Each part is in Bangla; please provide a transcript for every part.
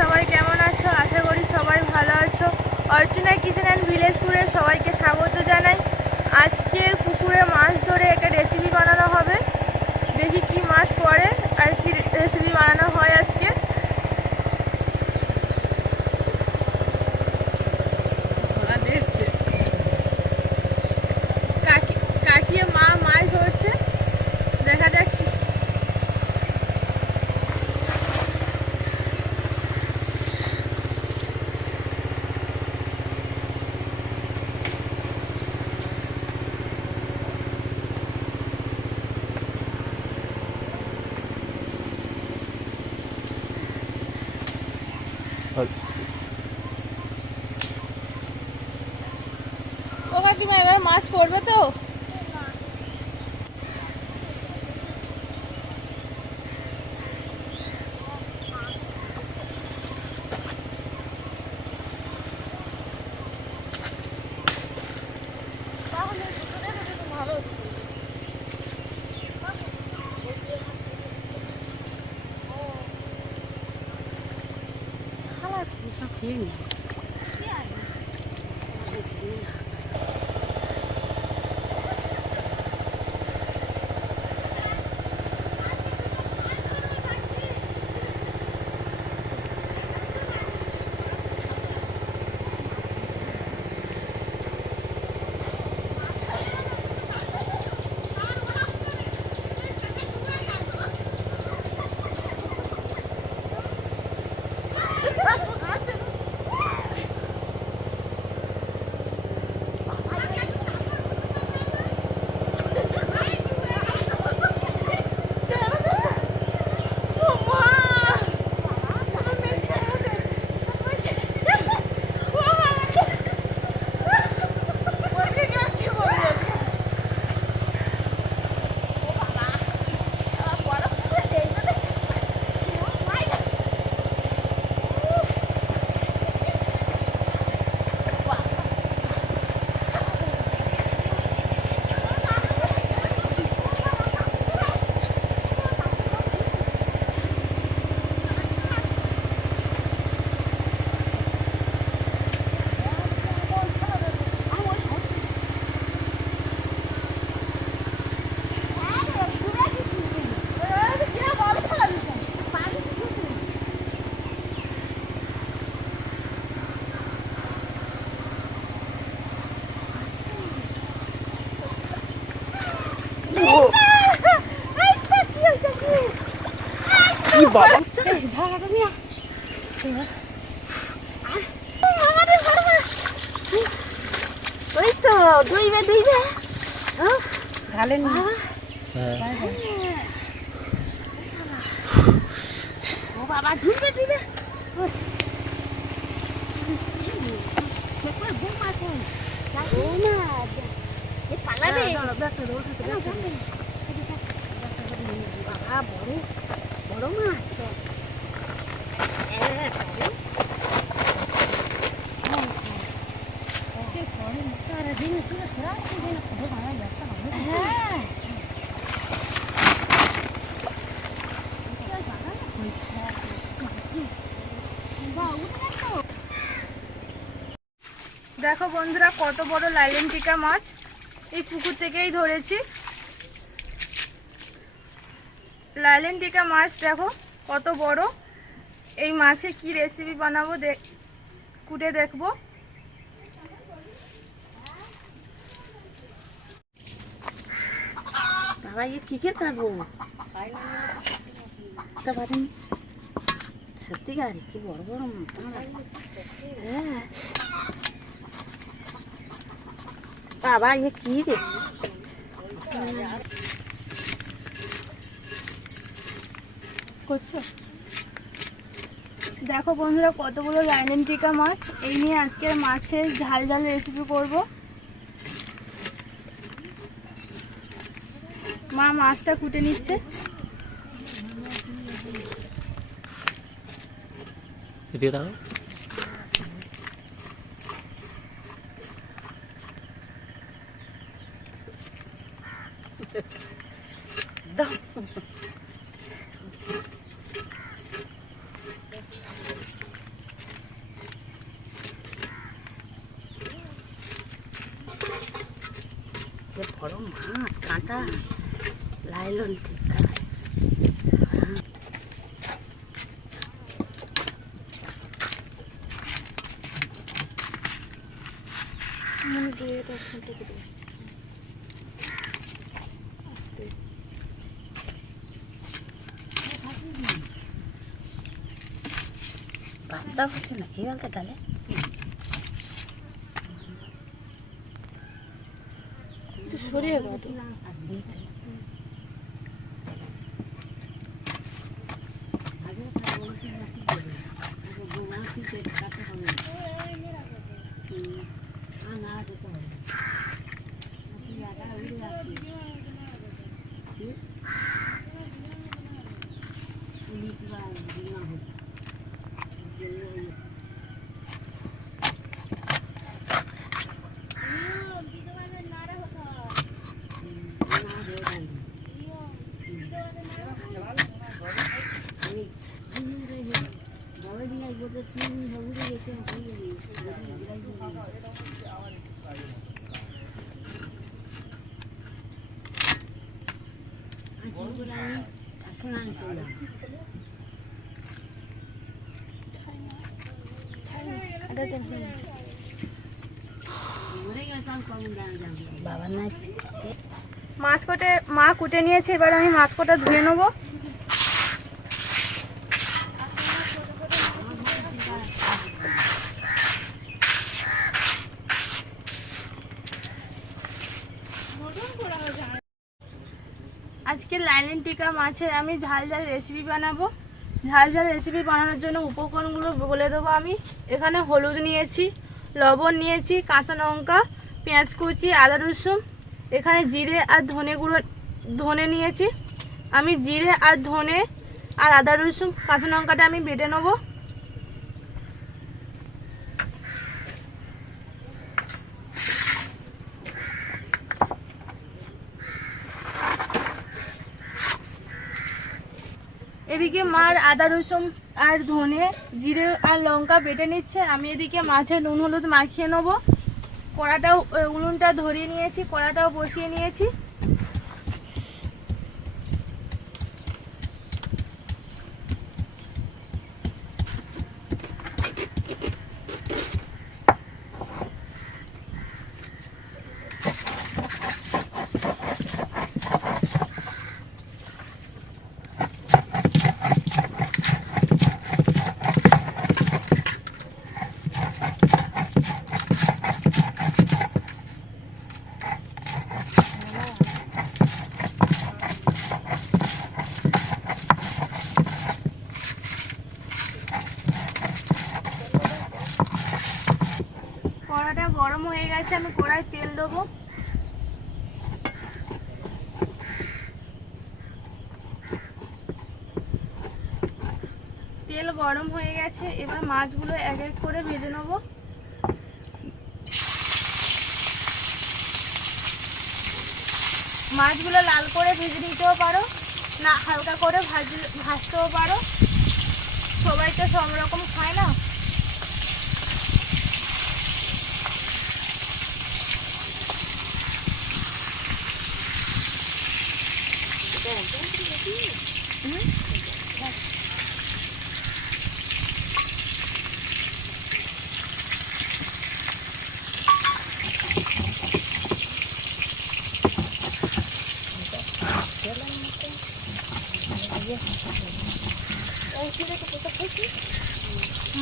সবাই কেমন আছো? আশা করি সবাই ভালো আছো। অর্চনা কিচেন অ্যান্ড ভিলেজ ট্যুরে সবাইকে স্বাগত জানাই। আজকের পুকুরে মাছ ধরে একটা রেসিপি বানানো হবে। দেখি কি মাছ পড়ে আর কি রেসিপি বানানো হয় আজকে। কাকিয়ে মা মাছ ধরছে, দেখা যাক কি। ও কাকিমা এবার মাছ পড়বে তো? ওই তো দুইবে ঢালেন। ও বাবা ডুবে সে কই বুম মারছে ও না এ পালাবে বাবা বড় মাছ। দেখো বন্ধুরা কত বড় লাইলেন্টিকা মাছ, এই পুকুর থেকেই ধরেছি। লাইলেন্টিকা মাছ দেখো কত বড়। এই মাছে কি রেসিপি বানাবো কুটে দেখবো। বাবা ये কি করবো সত্যি গাড়ি কি বড় বড় বাবা ये কি রে করছো। দেখো বন্ধুরা কত বড় লাইলেন্টিকা মাছ, এই নিয়ে আজকে মাছের ঝাল ঝাল রেসিপি করব। মা মাছটা কুটে নিচ্ছে। আটা লাইলন টিকা বাচ্চা হচ্ছে না কি বলতে গেলে সরিয়ে কাটো মাছ কোটে মা কুটে নিয়েছে, এবার আমি মাছ কোটা ধুয়ে নেবো। আজকে লাইলেন টিকা মাছের আমি ঝাল ঝাল রেসিপি বানাবো। ঝাল ঝাল রেসিপি বানানোর জন্য উপকরণগুলো বলে দেবো আমি। এখানে হলুদ নিয়েছি, লবণ নিয়েছি, কাঁচা লঙ্কা, পেঁয়াজ কুচি, আদা রসুন, এখানে জিরে আর ধনে গুঁড়ো ধনে নিয়েছি। আমি জিরে আর ধনে আর আদা রসুন কাঁচা লঙ্কাটা আমি বেটে নেবো। এদিকে মার আদা রসুন আর ধনে জিরে আর লঙ্কা বেটে নিচ্ছে, আমি এদিকে মাছে নুন হলুদ মাখিয়ে নেবো। কড়াটাও উনুনটা ধরিয়ে নিয়েছি, কড়াটাও বসিয়ে নিয়েছি। কড়াটা গরম হয়ে গেছে, আমি কড়াই তেল দেবো। তেল গরম হয়ে গেছে, এবার মাছগুলো এক এক করে ভেজে নেবো। মাছগুলো লাল করে ভেজে নিতেও পারো, না হালকা করে ভাজতেও পারো, সবাই তো সব রকম খায় না।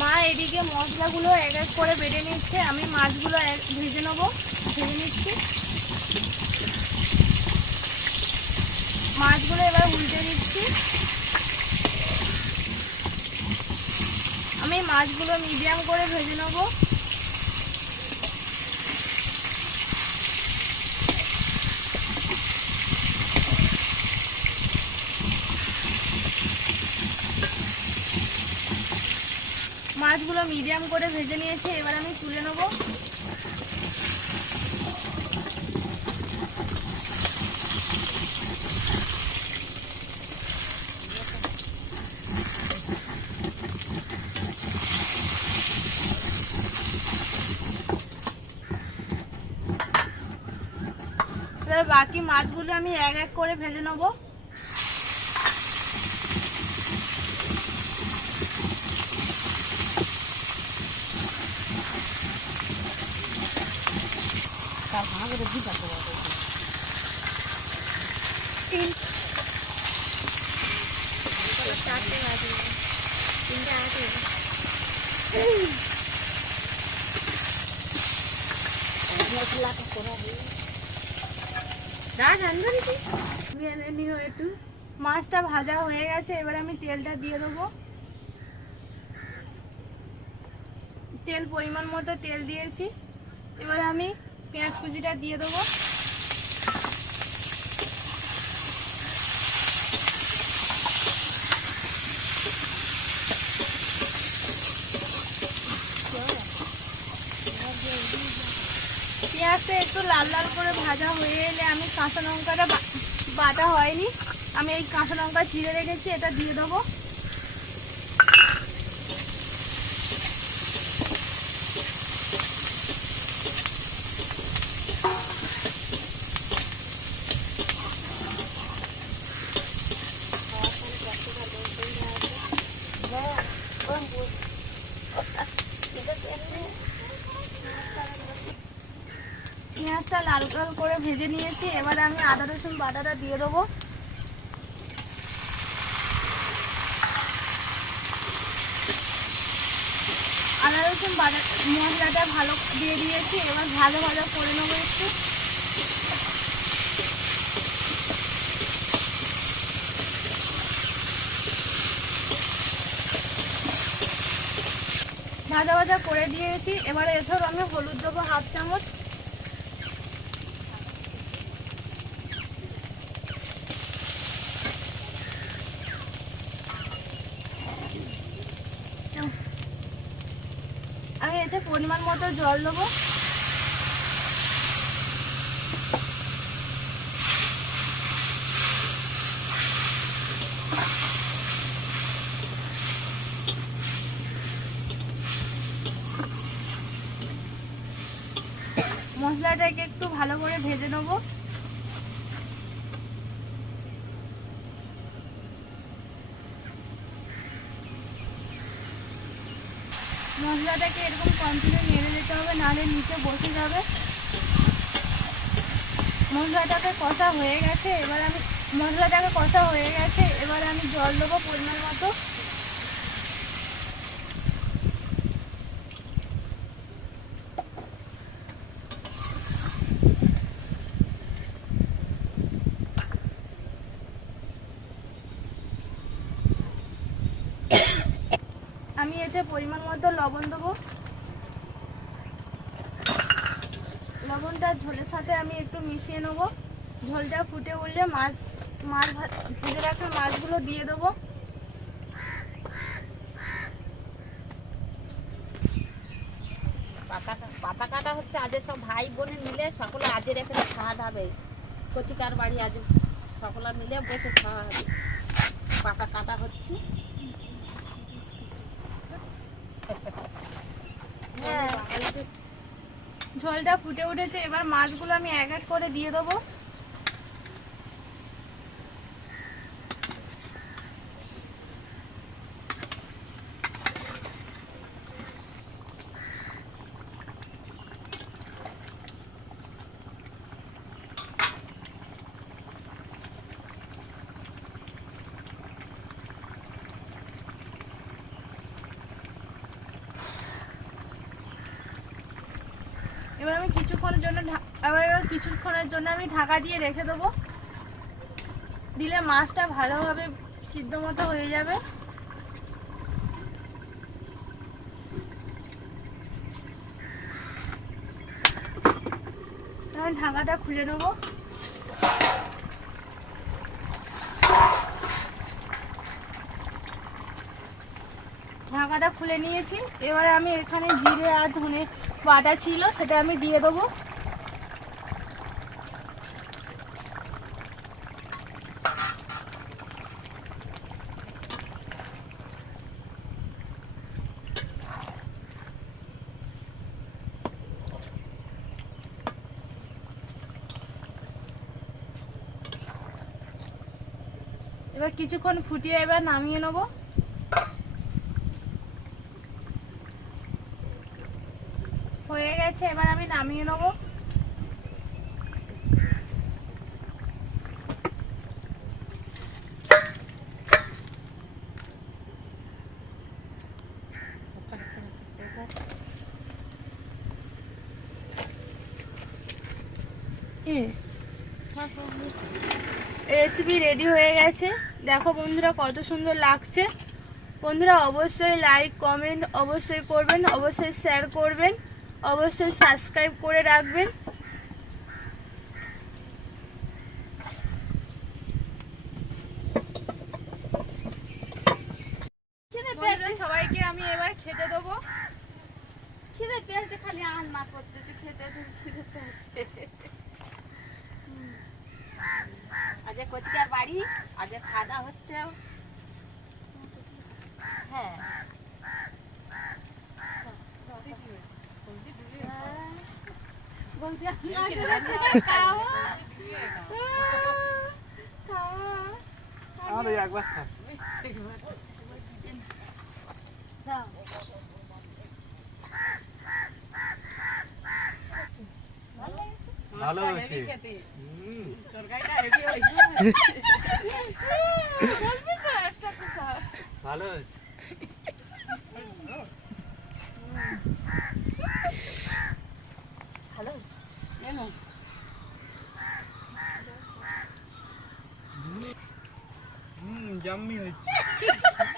মা এদিকে মশলাগুলো এক এক করে বেটে নিচ্ছে, আমি মাছগুলো ভেজে নেবো, ভেজে নিচ্ছি। মাছগুলো এবার উল্টে দিচ্ছি। আমি মাছগুলো মিডিয়াম করে ভেজে নেবো। মাছগুলো মিডিয়াম করে ভেজে নিয়েছি, এবার আমি তুলে নেব। এবার বাকি মাছগুলো আমি এক এক করে ভেজে নেব। মাছটা ভাজা হয়ে গেছে, এবার আমি তেলটা দিয়ে দেবো। তেল পরিমাণ মতো তেল দিয়েছি, এবার আমি পেঁয়াজ কুচিটা দিয়ে দেবো। পেঁয়াজটা একটু লাল লাল করে ভাজা হয়ে এলে আমি কাঁচা লঙ্কাটা বাটা হয়নি, আমি এই কাঁচা লঙ্কা চিড়ে রেখেছি, এটা দিয়ে দেবো। পেঁয়াজটা লাল লাল করে ভেজে নিয়েছি, এবারে আমি আদা রসুন বাটাটা দিয়ে দেবো। আদা রসুন বাটা মশলাটা ভালো দিয়ে দিয়েছি, এবার ভালো ভালো করে নেবো একটু। ভাজা ভাজা করে দিয়েছি, এবারে এসব আমি হলুদ দেবো 1/2 চামচ। আমি এতে পরিমাণ মতো জল দেবো। মশলাটাকে একটু ভালো করে ভেজে নেবো। মশলাটাকে এরকম কন্টিনিউ নেড়ে দিতে হবে, নাহলে নিচে বসে যাবে। মশলাটাকে কষা হয়ে গেছে, এবার আমি জল দেবো পরিমাণ মতো। আমি এতে পরিমাণ মতো লবণ দেবো। লবণটা ঝোলের সাথে আমি একটু মিশিয়ে নেবো। ঝোলটা ফুটে উঠলে মাছ ভেজে রাখা মাছগুলো দিয়ে দেবো। পাতা কাটা হচ্ছে, আজের সব ভাই বোনে মিলে সকলে আজের এখানে খাওয়া দাবে। কচিকার বাড়ি আজ সকলে মিলে বসে খাওয়া হবে। পাতা কাটা হচ্ছে। হ্যাঁ, ঝোলটা ফুটে উঠেছে, এবার মাছগুলো আমি এক এক করে দিয়ে দেবো। এবার কিছুক্ষণের জন্য আমি ঢাকা দিয়ে রেখে দেবো। দিলে মাছটা ভালোভাবে সিদ্ধ মতো হয়ে যাবে। আমি ঢাকাটা খুলে নেবো। ঢাকাটা খুলে নিয়েছি, এবারে আমি এখানে জিরে আর ধনে বাটা ছিল, সেটা আমি দিয়ে দেবো। এবার কিছুক্ষণ ফুটিয়ে এবার নামিয়ে নেবো। হয়ে গেছে, এবার আমি নামিয়ে নেবো। রেসিপি রেডি হয়ে গেছে। দেখো বন্ধুরা কত সুন্দর লাগছে। বন্ধুরা অবশ্যই লাইক কমেন্ট অবশ্যই করবেন, অবশ্যই শেয়ার করবেন, অবশ্যই সাবস্ক্রাইব করে রাখবেন। সবাইকে আমি এবার খেতে দেবো। খিদে পেয়েছে, খালি রান্না করতেছে, খেতে খিদে পেয়েছে। আজ কচিকার বাড়ি, আজ খাওয়া হচ্ছে। হ্যাঁ ভালো হয়েছে। ভালো হয়েছে। ভালো জাম্মি হচ্ছে।